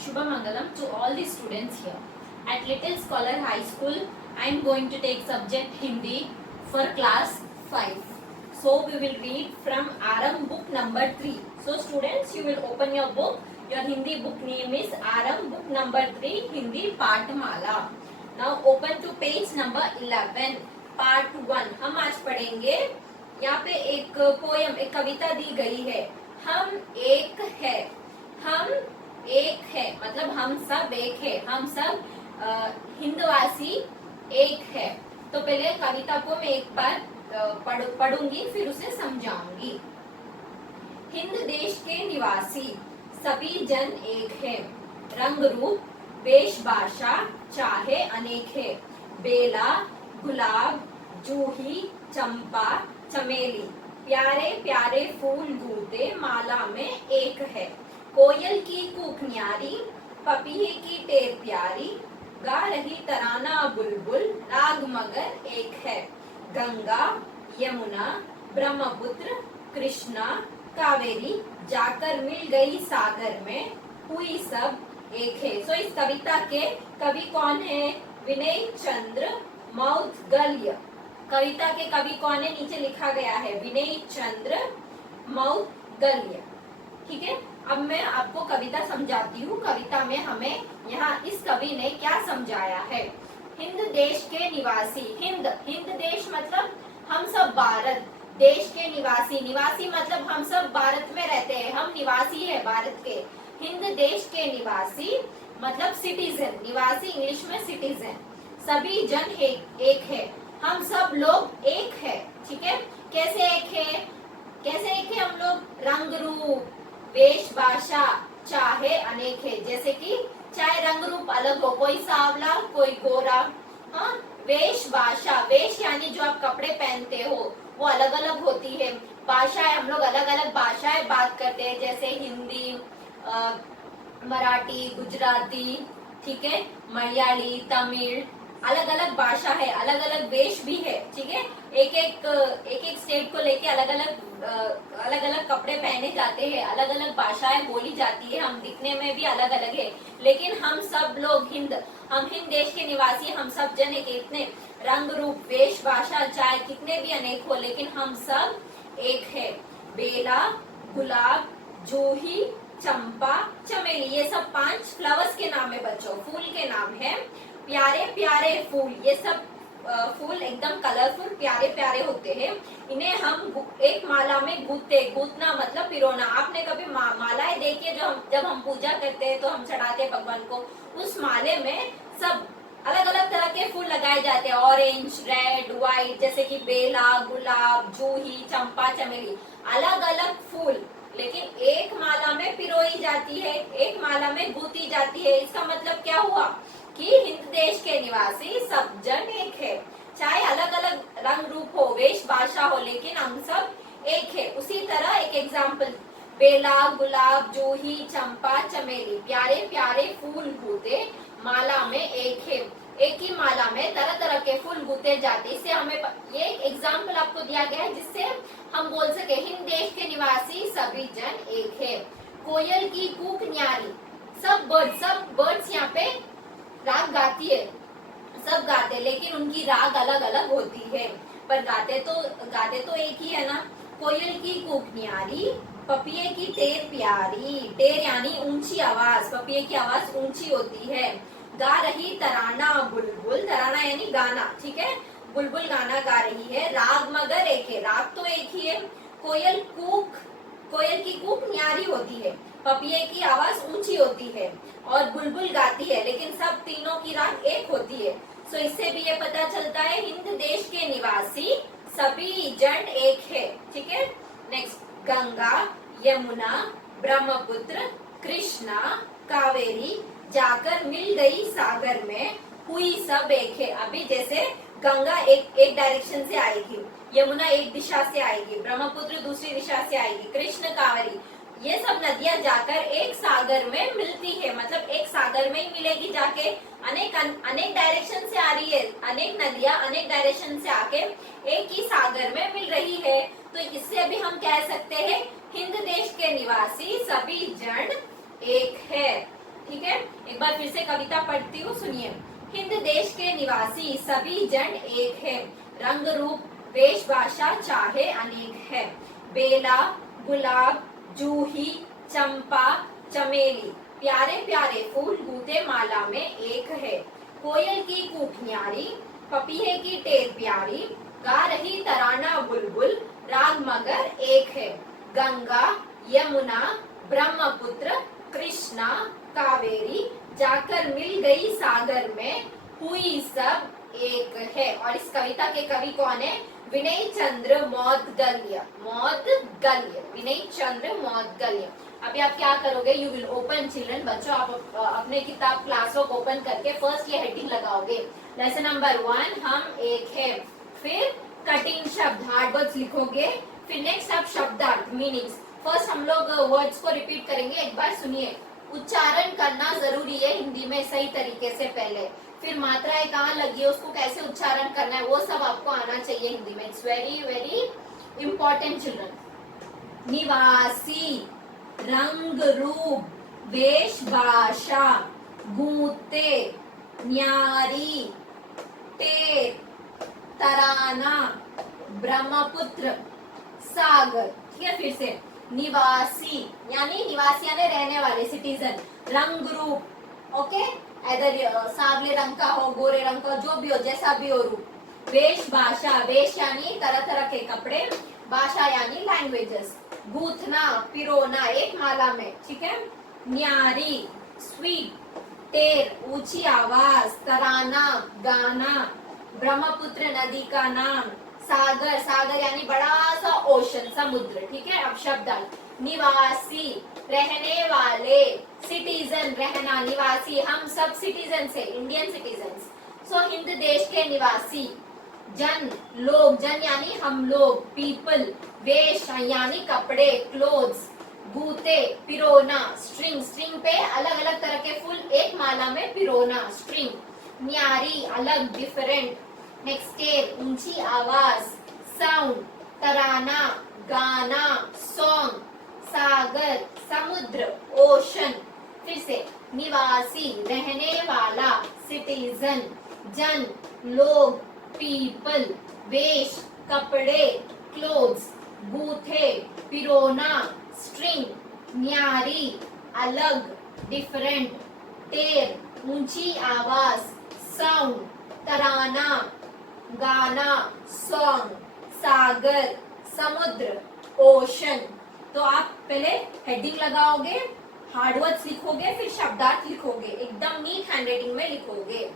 Shubhamangalam to all the students here. At Little Scholar High School, I am going to take subject Hindi for class 5. So we will read from Aram book number 3. So students, you will open your book. Your Hindi book name is Aram book number 3 Hindi Pathmala. Now open to page number 11. Part 1. हम आज पढ़ेंगे. यहाँ पे एक poem, एक कविता दी गई है. हम एक है. हम एक है मतलब हम सब एक है. हम सब हिंदवासी एक है. तो पहले कविता को मैं एक बार पढ़ूंगी, फिर उसे समझाऊंगी. हिंद देश के निवासी सभी जन एक है. रंग रूप वेश भाषा चाहे अनेक है. बेला गुलाब जूही चंपा चमेली प्यारे प्यारे फूल गूंथे माला में एक है. कोयल की कूक न्यारी पपीहे की टेर प्यारी गा रही तराना बुलबुल राग मगर एक है. गंगा यमुना ब्रह्मपुत्र कृष्णा कावेरी जाकर मिल गई सागर में हुई सब एक है. सो इस कविता के कवि कौन है? विनय चंद्र मौदगल्य. कविता के कवि कौन है? नीचे लिखा गया है विनय चंद्र मौदगल्य. ठीक है. अब मैं आपको कविता समझाती हूँ. कविता में हमें यहाँ इस कवि ने क्या समझाया है. हिंद देश के निवासी. हिंद हिंद देश मतलब हम सब भारत देश के निवासी. निवासी मतलब हम सब भारत में रहते हैं. हम निवासी है भारत के. हिंद देश के निवासी मतलब सिटीजन. निवासी इंग्लिश में सिटीजन. सभी जन एक है. हम सब लोग एक है. ठीक है. कैसे एक है? कैसे एक है हम लोग? रंग रूप वेश भाषा चाहे अनेक है. जैसे कि चाहे रंग रूप अलग हो, कोई सांवला कोई गोरा. हाँ. वेश भाषा, वेश यानी जो आप कपड़े पहनते हो वो अलग अलग होती है. भाषाएं हम लोग अलग अलग भाषाएं बात करते हैं. जैसे हिंदी मराठी गुजराती. ठीक है. मलयाली तमिल अलग अलग भाषा है. अलग अलग वेश भी है. ठीक है. एक एक स्टेट को लेके अलग अलग कपड़े पहने जाते हैं. अलग अलग भाषाएं बोली जाती है. हम दिखने में भी अलग अलग है. लेकिन हम सब लोग हम हिंद देश के निवासी. हम सब जन एक. इतने रंग रूप वेश भाषा चाहे कितने भी अनेक हो, लेकिन हम सब एक है. बेला गुलाब जूही चंपा चमेली ये सब 5 फ्लावर्स के नाम है बच्चों. फूल के नाम है. प्यारे प्यारे फूल. ये सब फूल एकदम कलरफुल प्यारे प्यारे होते हैं. इन्हें हम एक माला में गूंथते. गूंथना मतलब पिरोना. आपने कभी मालाएं देखी है? जब हम पूजा करते हैं तो हम चढ़ाते हैं भगवान को. उस माले में सब अलग अलग तरह के फूल लगाए जाते हैं. Orange red white. जैसे कि बेला गुलाब जूही चंपा चमेली अलग अलग फूल, लेकिन एक माला में पिरोई जाती है. एक माला में गूंथी जाती है. इसका मतलब क्या हुआ कि हिंद देश के निवासी सब जन एक है. चाहे अलग अलग रंग रूप हो वेश भाषा हो, लेकिन हम सब एक है. उसी तरह एक एग्जाम्पल. बेला गुलाब जूही चंपा चमेली प्यारे प्यारे फूल गूंथे माला में एक है. एक ही माला में तरह तरह के फूल गूंथे जाते. इससे हमें ये एक एग्जाम्पल आपको दिया गया है जिससे हम बोल सके हिंद देश के निवासी सभी जन एक है. कोयल की कूक न्यारी. सब बर्ड्स यहाँ पे राग गाती है. सब गाते, लेकिन उनकी राग अलग अलग होती है, पर गाते तो एक ही है ना. कोयल की कूक न्यारी पपिये की टेर प्यारी. टेर यानी ऊंची आवाज. पपिये की आवाज ऊंची होती है. गा रही तराना बुलबुल. तराना यानी गाना. ठीक है. बुलबुल गाना गा रही है. राग मगर एक है. राग तो एक ही है. कोयल की कूक न्यारी होती है. पपिये की आवाज ऊंची होती है और बुलबुल गाती है, लेकिन सब तीनों की राग एक होती है. सो इससे भी ये पता चलता है हिंद देश के निवासी सभी जन एक है. ठीक है. नेक्स्ट. गंगा यमुना ब्रह्मपुत्र कृष्णा कावेरी जाकर मिल गई सागर में हुई सब एक है. अभी जैसे गंगा एक डायरेक्शन से आएगी, यमुना एक दिशा से आएगी, ब्रह्मपुत्र दूसरी दिशा से आएगी, कृष्ण कावेरी ये सब नदियां जाकर एक सागर में मिलती है. मतलब एक सागर में ही मिलेगी जाके. अनेक डायरेक्शन से आ रही है. अनेक नदियां अनेक डायरेक्शन से आके एक ही सागर में मिल रही है. तो इससे भी हम कह सकते हैं हिंद देश के निवासी सभी जन एक है. ठीक है, एक बार फिर से कविता पढ़ती हूँ, सुनिए। हिंद देश के निवासी सभी जन एक है, रंग रूप वेशभाषा चाहे अनेक है। बेला, गुलाब, जूही, चंपा, चमेली, प्यारे प्यारे फूल गूंथे माला में एक है। कोयल की कूक न्यारी, पपीहे की टेर प्यारी, गा रही तराना बुलबुल, राग मगर एक है। गंगा, यमुना, ब्रह्मपुत्र, कृष्णा, कावेरी, जाकर मिल गई सागर में, हुई सब एक है। और इस कविता के कवि कौन है? विनय चंद्र मौदगल्य। मौदगल्य, विनय चंद्र मौदगल्य। अभी आप क्या करोगे? यू विल ओपन चिल्ड्रन, बच्चों आप अपने किताब क्लासवर्क ओपन करके फर्स्ट ये हेडिंग लगाओगे, लेसन नंबर 1 हम एक है। फिर कठिन शब्द हार्ड वर्ड्स लिखोगे। फिर नेक्स्ट आप शब्दार्थ मीनिंग्स। फर्स्ट हम लोग वर्ड्स को रिपीट करेंगे, एक बार सुनिए। उच्चारण करना जरूरी है हिंदी में सही तरीके से पहले। फिर मात्राएं कहाँ लगी है, उसको कैसे उच्चारण करना है, वो सब आपको आना चाहिए हिंदी में। It's very very important children. निवासी, रंग रूप, वेशभाषा, गूंथे, न्यारी, टेर, तराना, ब्रह्मपुत्र, सागर। ठीक है, फिर से निवासी यानी रहने वाले, सिटीजन। रंग रूप, ओके, इधर सांवले रंग का हो, गोरे रंग का, जो भी हो, जैसा भी हो रूप। वेशभाषा, वेश यानी तरह तरह के कपड़े, भाषा यानी लैंग्वेजेस। गूंथना, पिरोना, एक माला में, ठीक है। न्यारी, स्वीट। टेर, ऊंची आवाज, तराना, गाना। ब्रह्मपुत्र, नदी का नाम। सागर, सागर यानी बड़ा सा ओशन, समुद्र, ठीक है। अब शब्दार्थ। निवासी, रहने वाले। सिटीजन, रहना। निवासी, हम सब सिटीजन से, इंडियन सिटीजन। सो हिंद देश के निवासी। जन, लोग, जन यानी हम लोग, पीपल। वेश यानी कपड़े, क्लोथ्स। गूंथे, पिरोना, स्ट्रिंग, स्ट्रिंग पे अलग अलग तरह के फूल एक माला में पिरोना, स्ट्रिंग। न्यारी, अलग, डिफरेंट। नेक्स्ट, टेर, ऊंची आवाज, साउंड। तराना, गाना, सॉन्ग। सागर, समुद्र, ओशन। फिर से निवासी, रहने वाला, सिटीजन। जन, लोग, पीपल। वेश, कपड़े, क्लोथ्स। गूंथे, पिरोना, स्ट्रिंग। न्यारी, अलग, डिफरेंट। टेर, ऊंची आवाज, साउंड। तराना, गाना, सॉन्ग। सागर, समुद्र, ओशन। तो आप पहले हेडिंग लगाओगे, हार्ड वर्ड्स लिखोगे, फिर शब्दार्थ लिखोगे, एकदम नीट हैंडराइटिंग में लिखोगे।